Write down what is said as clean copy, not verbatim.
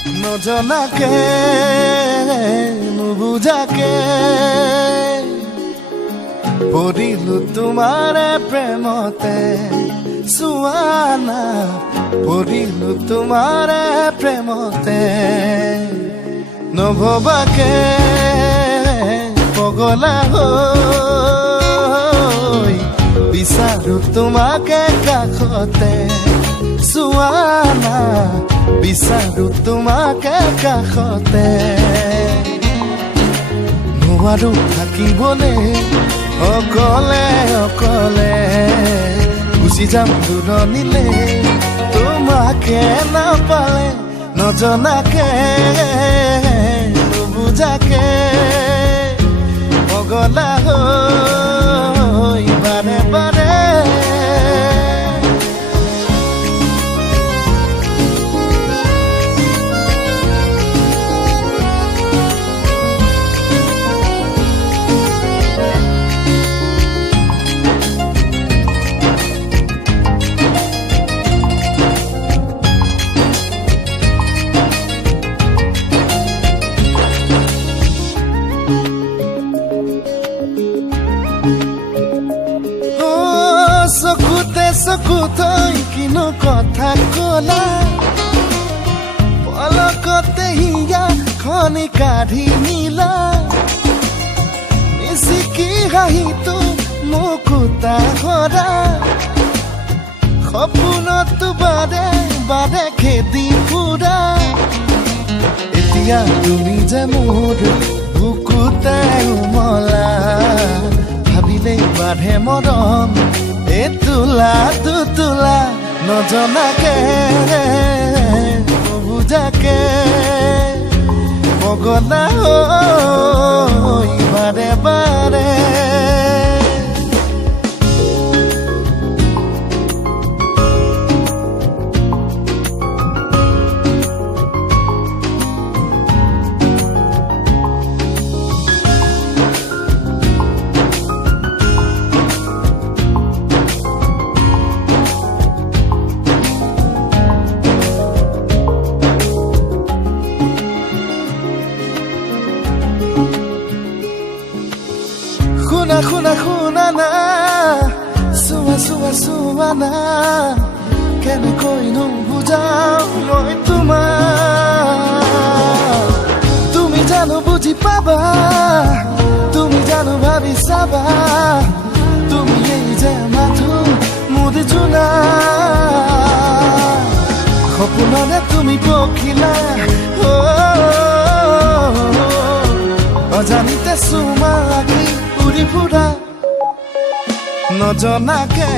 নজনাকে নুবুজাকে পৰিলো তোমাৰে প্ৰেমতে চুৱানা পৰিলো তোমাৰে প্ৰেমতে নভবাকে পগলা হৈ বিচাৰো তোমাকে কাষতে চুৱানা বিচাৰো তোমাকে কাষতে নোৱাৰো থাকিবলে অকলে অকলে গুচি যাম দূৰণিলে তোমাকে নাপালে নজনাকে নুবুজাকে পগলা হৈ বাৰে বাৰে চকুতে চকু থৈ কিনো কথা কলা পলকতে হিয়া খনি কাঢ়ি নিলা মিচিকি হাঁহিটো মুকুতা সৰা সপোনতো বাদে বাদে খেদি ফুৰা এতিয়া তুমি যে মোৰ বুকুতে উমলা ভাবিলে বাঢ়ে মৰম এতুলা দুতুলা নজনাকে নুবুজাকে পগলা হৈ বাৰে বাৰে শুনা শুনা না চোৱা না কেনেকৈনো বুজাও মই তোমাক তুমি জানো বুজি পাবা তুমি জানো ভাবি চাবা তুমি এই যে মাথো মুদি চুনা সপোনতে তুমি পখিলা অজানিতে চুমা লাগি উৰি ফুৰা নজনাকে